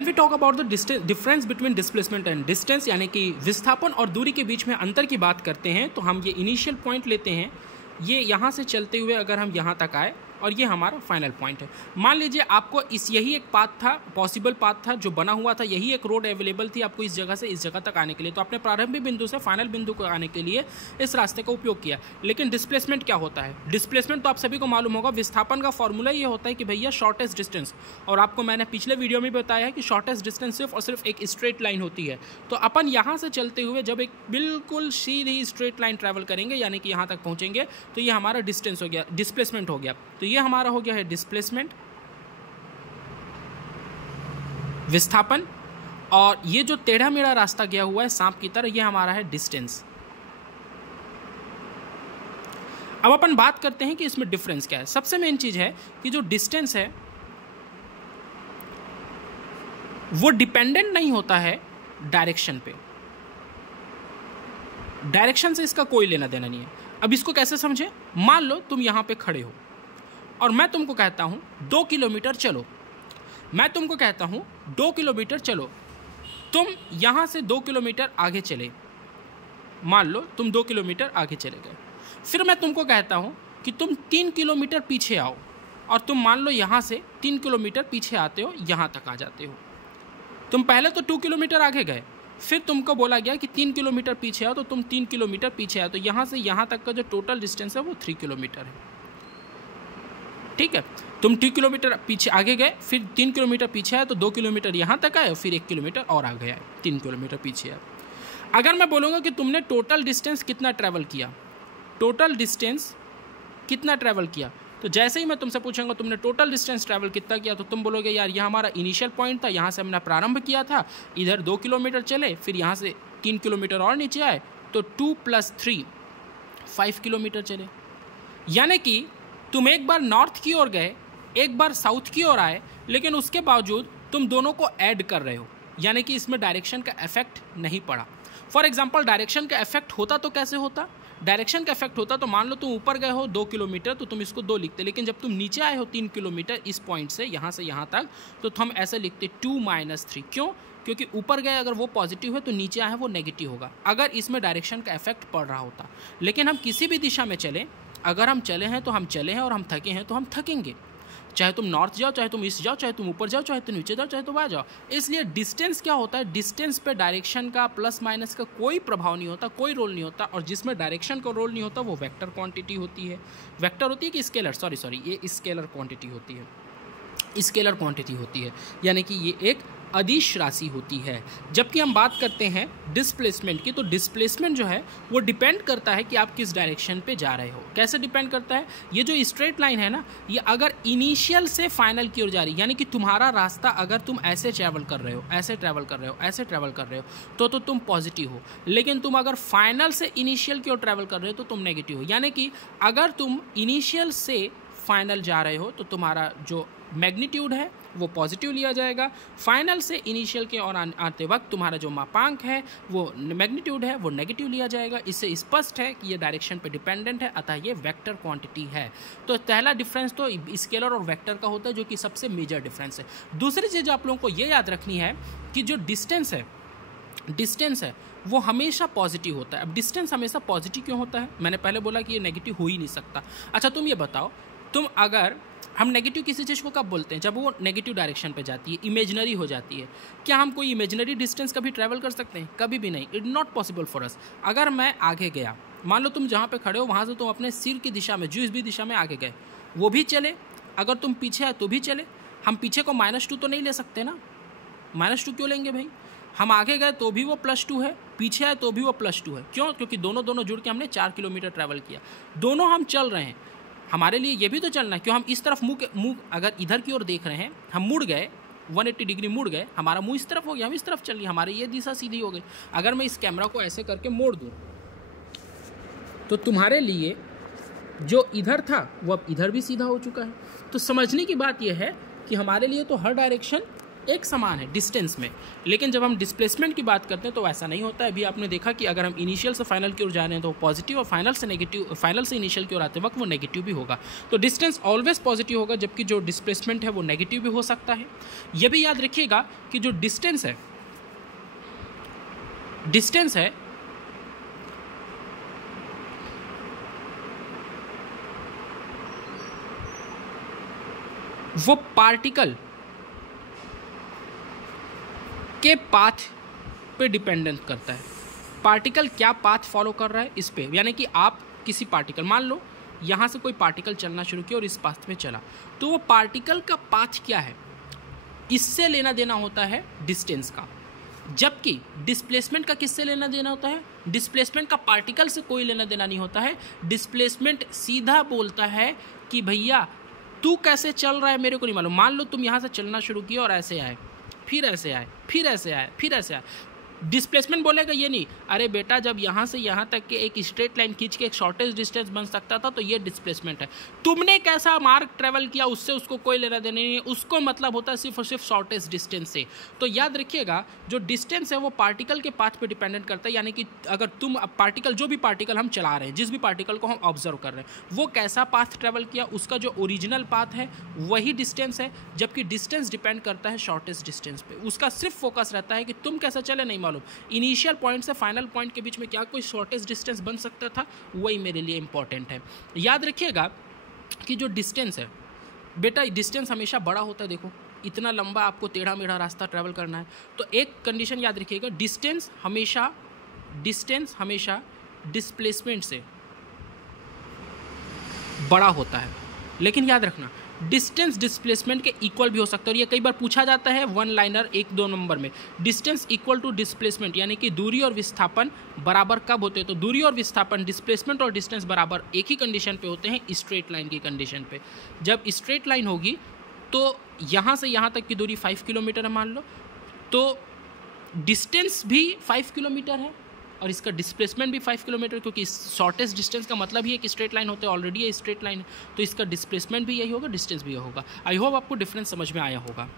We talk about the difference between displacement and distance, यानी कि विस्थापन और दूरी के बीच में अंतर की बात करते हैं, तो हम ये इनिशियल पॉइंट लेते हैं। ये यहाँ से चलते हुए अगर हम यहाँ तक आए और ये हमारा फाइनल पॉइंट है। मान लीजिए आपको यही एक पाथ था, पॉसिबल पाथ था जो बना हुआ था, यही एक रोड अवेलेबल थी आपको इस जगह से इस जगह तक आने के लिए। तो आपने प्रारंभिक बिंदु से फाइनल बिंदु को आने के लिए इस रास्ते का उपयोग किया। लेकिन डिस्प्लेसमेंट क्या होता है? डिस्प्लेसमेंट तो आप सभी को मालूम होगा, विस्थापन का फॉर्मूला ये होता है कि भैया शॉर्टेस्ट डिस्टेंस, और आपको मैंने पिछले वीडियो में बताया है कि शॉर्टेस्ट डिस्टेंस सिर्फ और सिर्फ एक स्ट्रेट लाइन होती है। तो अपन यहाँ से चलते हुए जब एक बिल्कुल सीधी स्ट्रेट लाइन ट्रैवल करेंगे, यानी कि यहाँ तक पहुँचेंगे, तो ये हमारा डिस्टेंस हो गया, डिस्प्लेसमेंट हो गया। तो ये हमारा हो गया है डिस्प्लेसमेंट, विस्थापन, और ये जो टेढ़ा मेढ़ा रास्ता गया हुआ है सांप की तरह, ये हमारा है डिस्टेंस। अब अपन बात करते हैं कि इसमें डिफरेंस क्या है। सबसे मेन चीज है कि जो डिस्टेंस है वो डिपेंडेंट नहीं होता है डायरेक्शन पे। डायरेक्शन से इसका कोई लेना देना नहीं है। अब इसको कैसे समझे? मान लो तुम यहां पे खड़े हो और मैं तुमको कहता हूं 2 किलोमीटर चलो। मैं तुमको कहता हूं 2 किलोमीटर चलो। तुम यहां से 2 किलोमीटर आगे चले। मान लो तुम 2 किलोमीटर आगे चले गए। फिर मैं तुमको कहता हूं कि तुम 3 किलोमीटर पीछे आओ, और तुम मान लो यहां से 3 किलोमीटर पीछे आते हो, यहां तक आ जाते हो। तुम पहले तो 2 किलोमीटर आगे गए, फिर तुमको बोला गया कि 3 किलोमीटर पीछे आओ, तो तुम 3 किलोमीटर पीछे आओ। तो यहां से यहां तक का जो टोटल डिस्टेंस है वो 3 किलोमीटर है। ठीक है, तुम 2 किलोमीटर पीछे आगे गए, फिर 3 किलोमीटर पीछे आए, तो 2 किलोमीटर यहाँ तक आए, फिर 1 किलोमीटर और आगे आए, 3 किलोमीटर पीछे आए। अगर मैं बोलूँगा कि तुमने टोटल डिस्टेंस कितना ट्रैवल किया, टोटल डिस्टेंस कितना ट्रैवल किया, तो जैसे ही मैं तुमसे पूछूंगा तुमने टोटल डिस्टेंस ट्रैवल कितना किया, तो तुम बोलोगे यार ये हमारा इनिशियल पॉइंट था, यहाँ से हमने प्रारंभ किया था, इधर 2 किलोमीटर चले, फिर यहाँ से 3 किलोमीटर और नीचे आए, तो 2 + 3 5 किलोमीटर चले। यानी कि तुम एक बार नॉर्थ की ओर गए, एक बार साउथ की ओर आए, लेकिन उसके बावजूद तुम दोनों को ऐड कर रहे हो, यानी कि इसमें डायरेक्शन का इफेक्ट नहीं पड़ा। फॉर एग्जांपल डायरेक्शन का इफेक्ट होता तो कैसे होता? डायरेक्शन का इफेक्ट होता तो मान लो तुम ऊपर गए हो 2 किलोमीटर, तो तुम इसको 2 लिखते, लेकिन जब तुम नीचे आए हो 3 किलोमीटर इस पॉइंट से यहाँ तक, तो हम ऐसे लिखते 2 - 3। क्यों? क्योंकि ऊपर गए अगर वो पॉजिटिव है तो नीचे आए वो नेगेटिव होगा, अगर इसमें डायरेक्शन का इफेक्ट पड़ रहा होता। लेकिन हम किसी भी दिशा में चलें, अगर हम चले हैं तो हम चले हैं, और हम थके हैं तो हम थकेंगे। चाहे तुम नॉर्थ जाओ, चाहे तुम ईस्ट जाओ, चाहे तुम ऊपर जाओ, चाहे तुम नीचे जाओ, चाहे तुम बाहर जाओ। इसलिए डिस्टेंस क्या होता है? डिस्टेंस पे डायरेक्शन का प्लस माइनस का कोई प्रभाव नहीं होता, कोई रोल नहीं होता। और जिसमें डायरेक्शन का रोल नहीं होता वो वेक्टर क्वांटिटी होती है। वेक्टर होती है कि स्केलर, सॉरी ये स्केलर क्वांटिटी होती है, स्केलर क्वांटिटी होती है, यानी कि ये एक अदिश राशि होती है। जबकि हम बात करते हैं डिस्प्लेसमेंट की, तो डिस्प्लेसमेंट जो है वो डिपेंड करता है कि आप किस डायरेक्शन पे जा रहे हो। कैसे डिपेंड करता है? ये जो स्ट्रेट लाइन है ना, ये अगर इनिशियल से फाइनल की ओर जा रही है, यानी कि तुम्हारा रास्ता अगर तुम ऐसे ट्रैवल कर रहे हो, ऐसे ट्रैवल कर रहे हो, ऐसे ट्रैवल कर रहे हो, तो तुम पॉजिटिव हो। लेकिन तुम अगर फाइनल से इनिशियल की ओर ट्रैवल कर रहे हो तो तुम नेगेटिव हो। यानी कि अगर तुम इनिशियल से फाइनल जा रहे हो तो तुम्हारा जो मैग्नीट्यूड है वो पॉजिटिव लिया जाएगा। फाइनल से इनिशियल के और आते वक्त तुम्हारा जो मापांक है वो मैग्नीट्यूड है वो नेगेटिव लिया जाएगा। इससे स्पष्ट है कि ये डायरेक्शन पे डिपेंडेंट है, अतः ये वेक्टर क्वांटिटी है। तो पहला डिफरेंस तो स्केलर और वेक्टर का होता है, जो कि सबसे मेजर डिफरेंस है। दूसरी चीज़ आप लोगों को ये याद रखनी है कि जो डिस्टेंस है वो हमेशा पॉजिटिव होता है। अब डिस्टेंस हमेशा पॉजिटिव क्यों होता है? मैंने पहले बोला कि ये नेगेटिव हो ही नहीं सकता। अच्छा तुम ये बताओ, तुम अगर हम नेगेटिव किसी चीज़ को कब बोलते हैं? जब वो नेगेटिव डायरेक्शन पे जाती है, इमेजिनरी हो जाती है। क्या हम कोई इमेजिनरी डिस्टेंस कभी ट्रैवल कर सकते हैं? कभी भी नहीं। It not possible for us. अगर मैं आगे गया, मान लो तुम जहाँ पे खड़े हो वहाँ से तुम अपने सिर की दिशा में, जिस भी दिशा में आगे गए वो भी चले, अगर तुम पीछे आए तो भी चले। हम पीछे को -2 तो नहीं ले सकते ना, -2 क्यों लेंगे भाई? हम आगे गए तो भी वो +2 है, पीछे आए तो भी वो +2 है। क्यों? क्योंकि दोनों जुड़ के हमने 4 किलोमीटर ट्रैवल किया, दोनों हम चल रहे हैं। हमारे लिए ये भी तो चलना है। क्यों? हम इस तरफ मुँह अगर इधर की ओर देख रहे हैं, हम मुड़ गए 180 डिग्री मुड़ गए, हमारा मुंह इस तरफ हो गया, हम इस तरफ चल लिए, हमारी ये दिशा सीधी हो गई। अगर मैं इस कैमरा को ऐसे करके मोड़ दूँ तो तुम्हारे लिए जो इधर था वो अब इधर भी सीधा हो चुका है। तो समझने की बात यह है कि हमारे लिए तो हर डायरेक्शन एक समान है डिस्टेंस में। लेकिन जब हम डिस्प्लेसमेंट की बात करते हैं तो ऐसा नहीं होता है। अभी आपने देखा कि अगर हम इनिशियल से फाइनल की ओर जा रहे हैं तो पॉजिटिव, और फाइनल से इनिशियल की ओर आते वक्त वो नेगेटिव भी होगा। तो डिस्टेंस ऑलवेज पॉजिटिव होगा, जबकि जो डिस्प्लेसमेंट है वो नेगेटिव भी हो सकता है। ये भी याद रखिएगा कि जो डिस्टेंस है वो पार्टिकल के पाथ पे डिपेंडेंट करता है। पार्टिकल क्या पाथ फॉलो कर रहा है इस पे, यानी कि आप किसी पार्टिकल, मान लो यहाँ से कोई पार्टिकल चलना शुरू किया और इस पाथ में चला, तो वो पार्टिकल का पाथ क्या है इससे लेना देना होता है डिस्टेंस का। जबकि डिस्प्लेसमेंट का किससे लेना देना होता है? डिस्प्लेसमेंट का पार्टिकल से कोई लेना देना नहीं होता है। डिस्प्लेसमेंट सीधा बोलता है कि भैया तू कैसे चल रहा है मेरे को नहीं मालूम। मान लो तुम यहाँ से चलना शुरू किया और ऐसे आए, फिर ऐसे आए, फिर ऐसे आए, फिर ऐसे आए। डिस्प्लेसमेंट बोलेगा ये नहीं, अरे बेटा जब यहाँ से यहाँ तक के एक स्ट्रेट लाइन खींच के एक शॉर्टेस्ट डिस्टेंस बन सकता था तो ये डिस्प्लेसमेंट है। तुमने कैसा मार्ग ट्रेवल किया उससे उसको कोई लेना देना नहीं है, उसको मतलब होता है सिर्फ और सिर्फ शॉर्टेस्ट डिस्टेंस से। तो याद रखिएगा जो डिस्टेंस है वो पार्टिकल के पाथ पे डिपेंडेंट करता है। यानी कि अगर तुम पार्टिकल, जो भी पार्टिकल हम चला रहे हैं, जिस भी पार्टिकल को हम ऑब्जर्व कर रहे हैं, वो कैसा पाथ ट्रेवल किया, उसका जो ओरिजिनल पाथ है वही डिस्टेंस है। जबकि डिस्टेंस डिपेंड करता है शॉर्टेस्ट डिस्टेंस पे, उसका सिर्फ फोकस रहता है कि तुम कैसा चले नहीं मालूम, इनिशियल पॉइंट से फाइनल पॉइंट के बीच में क्या कोई शॉर्टेस्ट डिस्टेंस बन सकता था, वही मेरे लिए इंपॉर्टेंट है। याद रखिएगा कि जो डिस्टेंस है बेटा, डिस्टेंस हमेशा बड़ा होता है। देखो इतना लंबा आपको टेढ़ा मेढ़ा रास्ता ट्रैवल करना है, तो एक कंडीशन याद रखिएगा, डिस्टेंस हमेशा डिस्प्लेसमेंट से बड़ा होता है। लेकिन याद रखना डिस्टेंस डिस्प्लेसमेंट के इक्वल भी हो सकता है। और ये कई बार पूछा जाता है वन लाइनर 1-2 नंबर में, डिस्टेंस इक्वल टू डिस्प्लेसमेंट, यानी कि दूरी और विस्थापन बराबर कब होते हैं? तो दूरी और विस्थापन, डिस्प्लेसमेंट और डिस्टेंस बराबर एक ही कंडीशन पे होते हैं, स्ट्रेट लाइन की कंडीशन पे। जब स्ट्रेट लाइन होगी तो यहाँ से यहाँ तक की दूरी 5 किलोमीटर है मान लो, तो डिस्टेंस भी 5 किलोमीटर है और इसका डिस्प्लेसमेंट भी 5 किलोमीटर, क्योंकि शॉर्टेस्ट डिस्टेंस का मतलब ही है कि स्ट्रेट लाइन होते हैं, ऑलरेडी ये स्ट्रेट लाइन है, तो इसका डिस्प्लेसमेंट भी यही होगा, डिस्टेंस भी यही होगा। आई होप आपको डिफरेंस समझ में आया होगा।